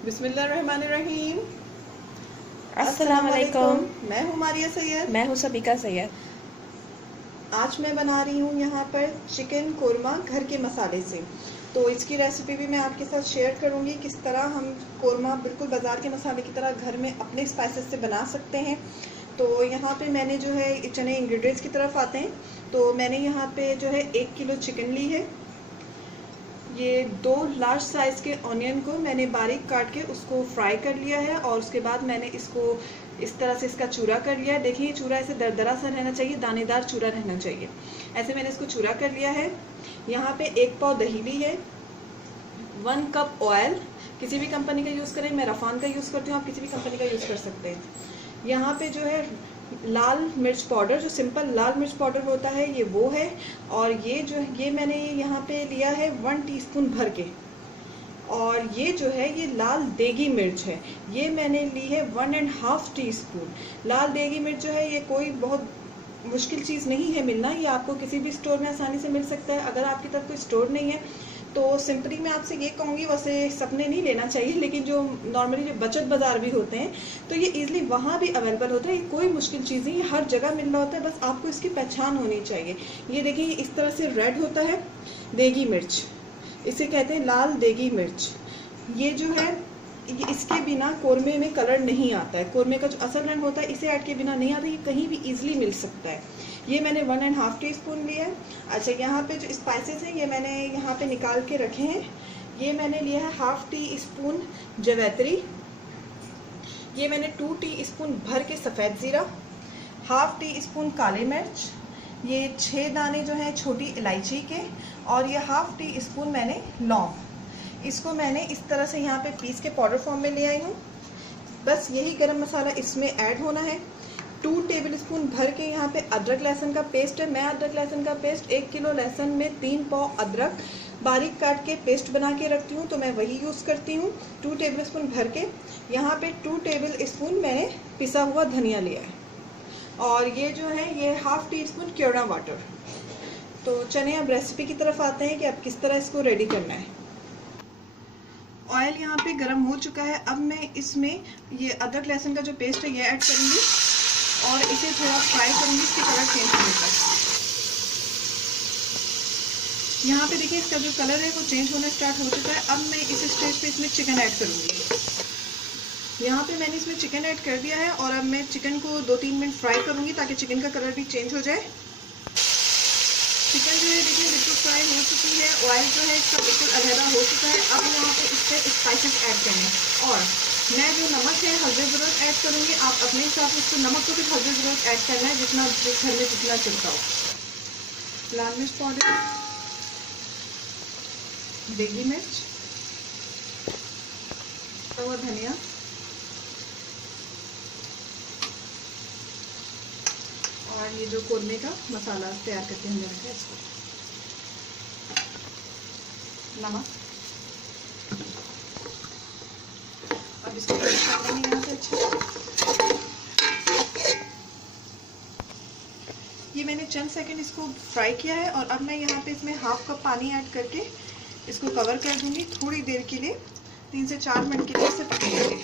बिस्मिल्लाहिर्रहमानिर्रहीम। अस्सलाम वालेकुम। मैं हूँ मारिया सैयद। मैं हूँ सबिका सैयद। आज मैं बना रही हूँ यहाँ पर चिकन कोरमा घर के मसाले से। तो इसकी रेसिपी भी मैं आपके साथ शेयर करूँगी, किस तरह हम कोरमा बिल्कुल बाज़ार के मसाले की तरह घर में अपने स्पाइसेस से बना सकते हैं। तो यहाँ पे मैंने जो है चने इंग्रेडिएंट्स की तरफ आते हैं। तो मैंने यहाँ पे जो है 1 किलो चिकन ली है। ये 2 लार्ज साइज़ के ऑनियन को मैंने बारीक काट के उसको फ्राई कर लिया है और उसके बाद मैंने इसको इस तरह से इसका चूरा कर लिया है। देखिए, चूरा ऐसे दरदरा सा रहना चाहिए, दानेदार चूरा रहना चाहिए। ऐसे मैंने इसको चूरा कर लिया है। यहाँ पे 1 पाव दही ली है, 1 कप ऑयल, किसी भी कंपनी का यूज़ करें, मैं रफान का यूज़ करती हूँ, आप किसी भी कंपनी का यूज़ कर सकते हैं। यहाँ पे जो है लाल मिर्च पाउडर, जो सिंपल लाल मिर्च पाउडर होता है, ये वो है। और ये जो है ये मैंने यहाँ पे लिया है 1 टीस्पून भर के। और ये जो है ये लाल देगी मिर्च है, ये मैंने ली है 1.5 टीस्पून। लाल देगी मिर्च जो है ये कोई बहुत मुश्किल चीज़ नहीं है मिलना, ये आपको किसी भी स्टोर में आसानी से मिल सकता है। अगर आपकी तरफ कोई स्टोर नहीं है तो सिंपली मैं आपसे ये कहूँगी, वैसे सबने नहीं लेना चाहिए, लेकिन जो नॉर्मली जो बचत बाज़ार भी होते हैं तो ये ईज़िली वहाँ भी अवेलेबल होता है। ये कोई मुश्किल चीज़ नहीं, ये हर जगह मिल रहा होता है, बस आपको इसकी पहचान होनी चाहिए। ये देखिए इस तरह से रेड होता है, देगी मिर्च, इसे कहते हैं लाल देगी मिर्च। ये जो है ये इसके बिना कोरमे में कलर नहीं आता है, कोरमे का जो असल रंग होता है इसे ऐड के बिना नहीं आता, ये कहीं भी ईजिली मिल सकता है। ये मैंने 1.5 टीस्पून लिया है। अच्छा, यहाँ पे जो स्पाइसेस हैं ये मैंने यहाँ पे निकाल के रखे हैं। ये मैंने लिया है 1/2 टीस्पून जवैत्री, ये मैंने 2 टीस्पून भर के सफ़ेद ज़ीरा, 1/2 टीस्पून काली मिर्च, ये 6 दाने जो हैं छोटी इलायची के, और ये 1/2 टीस्पून मैंने लौंग। इसको मैंने इस तरह से यहाँ पे पीस के पाउडर फॉर्म में ले आई हूँ। बस यही गरम मसाला इसमें ऐड होना है। 2 टेबलस्पून भर के यहाँ पे अदरक लहसुन का पेस्ट है। मैं अदरक लहसुन का पेस्ट 1 किलो लहसुन में 3 पाव अदरक बारीक काट के पेस्ट बना के रखती हूँ, तो मैं वही यूज़ करती हूँ। 2 टेबलस्पून भर के यहाँ पे 2 टेबलस्पून मैंने पिसा हुआ धनिया लिया है। और ये जो है ये 1/2 टीस्पून क्योड़ा वाटर। तो चलिए अब रेसिपी की तरफ आते हैं कि अब किस तरह इसको रेडी करना है। ऑयल यहाँ पे गर्म हो चुका है। अब मैं इसमें ये अदरक लहसुन का जो पेस्ट है ये ऐड करूँगी और इसे थोड़ा फ्राई करूँगी, इसकी कलर चेंज होने तक। यहाँ पे देखिए इसका जो कलर है वो चेंज होना स्टार्ट हो चुका है। अब मैं इस स्टेज पे इसमें चिकन ऐड करूँगी। यहाँ पे मैंने इसमें चिकन ऐड कर दिया है और अब मैं चिकन को 2-3 मिनट फ्राई करूँगी ताकि चिकन का कलर भी चेंज हो जाए। चिकन जो है देखिए बिल्कुल फ्राई हो चुकी है, ऑयल जो है इसका बिल्कुल अलहदा हो चुका है। अब यहाँ पे इस पर स्पाइसेस ऐड करने, और मैं जो नमक है हल्दी ज़रूरत ऐड करूँगी। आप अपने हिसाब से इसको नमक को भी हल्दी ज़रूरत ऐड करना है, जितना जिस घर में जितना चलता हो। लाल मिर्च पाउडर, देगी मिर्च और धनिया, और ये जो कोरमे का मसाला तैयार करके हमने रखा है इसको, नमक। अब इसको मिक्स कर लेंगे यहाँ से अच्छे। ये मैंने चंद सेकंड इसको फ्राई किया है और अब मैं यहाँ पे इसमें 1/2 कप पानी ऐड करके इसको कवर कर दूंगी थोड़ी देर के लिए, 3 से 4 मिनट के लिए इसे पकाएंगे।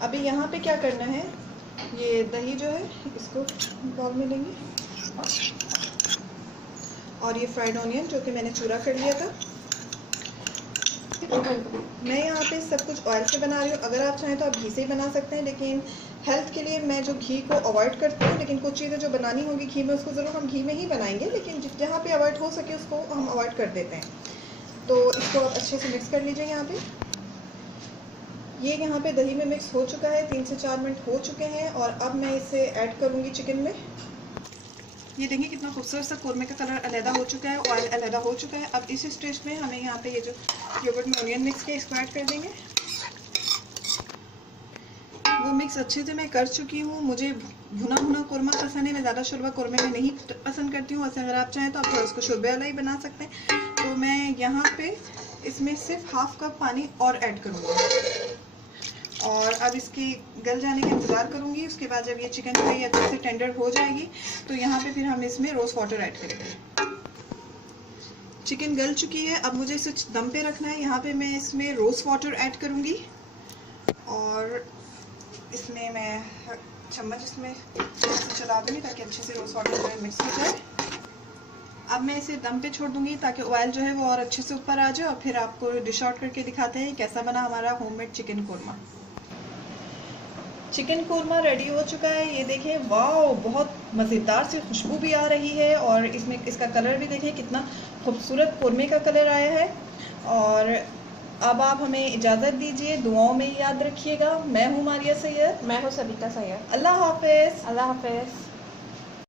अभी यहाँ पे क्या करना है, ये दही जो है इसको बाउल में लेंगे और ये फ्राइड ऑनियन जो कि मैंने चूरा कर लिया था। मैं यहाँ पे सब कुछ ऑयल से बना रही हूँ, अगर आप चाहें तो आप घी से ही बना सकते हैं, लेकिन हेल्थ के लिए मैं जो घी को अवॉइड करती हूँ, लेकिन कुछ चीज़ें जो बनानी होगी घी में उसको ज़रूर हम घी में ही बनाएंगे, लेकिन जहाँ पे अवॉइड हो सके उसको हम अवॉइड कर देते हैं। तो इसको आप अच्छे से मिक्स कर लीजिए। यहाँ पे ये यहाँ पे दही में मिक्स हो चुका है, 3 से 4 मिनट हो चुके हैं और अब मैं इसे ऐड करूँगी चिकन में। ये देखिए कितना खूबसूरत सा कोरमे का कलर अलहदा हो चुका है, ऑयल अलहदा हो चुका है। अब इस स्टेज में हमें यहाँ पे ये जो योगर्ट में ऑनियन मिक्स किया इसको ऐड कर देंगे। वो मिक्स अच्छे से मैं कर चुकी हूँ। मुझे भुना भुना कोरमा पसंद है, मैं ज़्यादा शोरबा कोरमे में नहीं पसंद करती हूँ। वैसे अगर आप चाहें तो आप थोड़ा उसको शोरबे वाला ही बना सकते हैं। तो मैं यहाँ पे इसमें सिर्फ 1/2 कप पानी और ऐड करूँगी और अब इसकी गल जाने का इंतज़ार करूँगी। उसके बाद जब ये चिकन जो है अच्छे से टेंडर हो जाएगी तो यहाँ पे फिर हम इसमें रोज़ वाटर ऐड करेंगे। चिकन गल चुकी है, अब मुझे इसे दम पे रखना है। यहाँ पे मैं इसमें रोज़ वाटर ऐड करूँगी और इसमें मैं चम्मच इसमें चला दूँगी ताकि अच्छे से रोज़ वाटर जो है मिक्स हो जाए। अब मैं इसे दम पे छोड़ दूँगी ताकि ऑयल जो है वो और अच्छे से ऊपर आ जाए और फिर आपको डिश आउट करके दिखाते हैं कैसा बना हमारा homemade chicken korma. Chicken korma ready हो चुका है, ये देखें, वाह, बहुत मज़ेदार सी खुशबू भी आ रही है और इसमें इसका कलर भी देखें कितना खूबसूरत कोरमे का कलर आया है। और अब आप हमें इजाज़त दीजिए, दुआओं में याद रखिएगा। मैं हूँ मारिया सैयद। मैं हूँ सबिता सैयद। अल्लाह हाफिज़। अल्लाह हाफिज़।